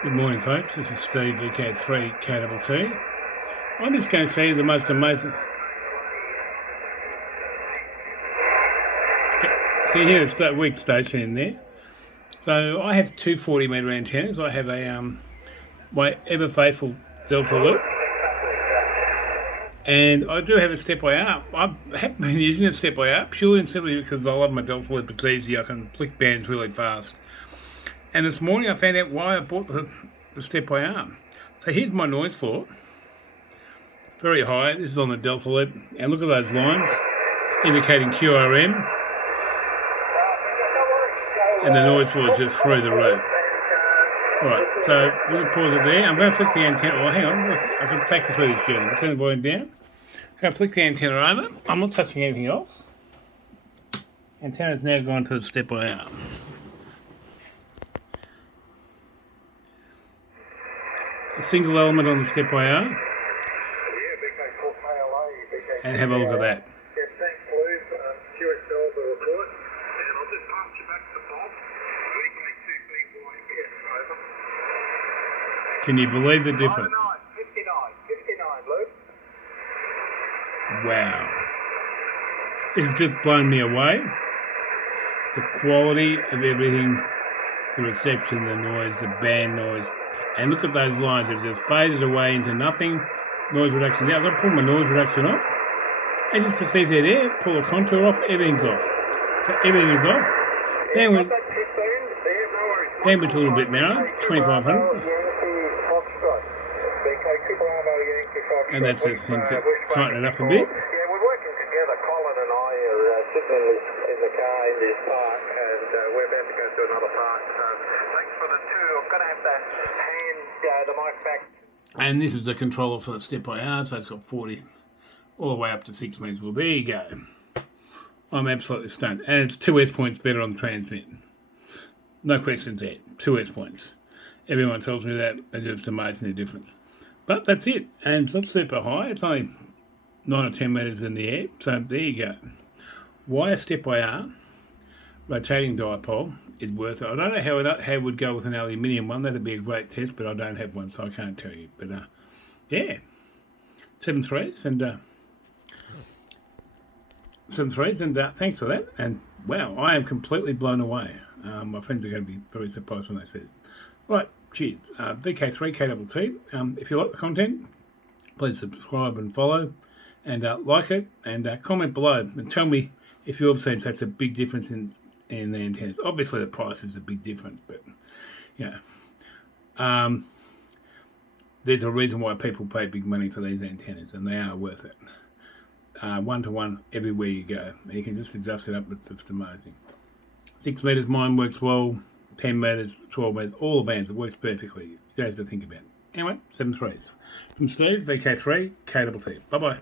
Good morning, folks. This is Steve, VK3 KTT. I'm just going to show you the most amazing. Can you hear the weak station in there? So I have two 40-metre antennas. I have my ever faithful Delta loop, and I do have a step-by-arm. I haven't been using a step-by-arm purely and simply because I love my Delta loop. It's easy. I can flick bands really fast. And this morning I found out why I bought the step-by-arm. So here's my noise floor. Very high. This is on the Delta loop. And look at those lines indicating QRM. And the noise floor is just through the roof. Alright, so we'll pause it there. I'm going to flick the antenna. Oh, hang on. I can take you through this journey. I'll turn the volume down. I'm going to flick the antenna over. I'm not touching anything else. Antenna's now gone to the step-by-arm. A single element on the step-by-arm. And have a look at that. Can you believe the difference? 59, Luke. Wow. It's just blown me away. The quality of everything, the reception, the noise, the band noise. And look at those lines, they've just faded away into nothing. Noise reduction there. I've got to pull my noise reduction off. And just to see if they're there, pull the contour off, everything's off. So everything is off. Bandwidth's a little bit narrow, 2500. And that's just him to tighten it up a bit. Yeah, we're working together. Colin and I are sitting in the car in this park, and we're about to go to another park. So thanks for the tour. I'm going to have to hand the mic back. And this is the controller for the step-by-arm, so it's got 40 all the way up to 6 metres. Well, there you go. I'm absolutely stunned. And it's 2 S points better on the transmit. No questions there. 2 S points. Everyone tells me that. It's just amazing the difference. But that's it. And it's not super high. It's only 9 or 10 metres in the air. So there you go. Why a step-by-arm rotating dipole is worth it. I don't know how it would go with an aluminium one. That'd be a great test, but I don't have one, so I can't tell you. But yeah, 7 threes and thanks for that. And wow, I am completely blown away. My friends are going to be very surprised when they see it. Right, cheers. VK3 KTT. If you like the content, please subscribe and follow, and like it, and comment below and tell me if you've seen such a big difference in the antennas. Obviously the price is a big difference, but there's a reason why people pay big money for these antennas, and they are worth it. 1-to-1 everywhere you go. You can just adjust it up. It's just amazing. 6 metres, mine works well. 10 metres, 12 metres, all the bands. It works perfectly. You don't have to think about it. Anyway, 7 threes. From Steve, VK3 KTT. Bye bye.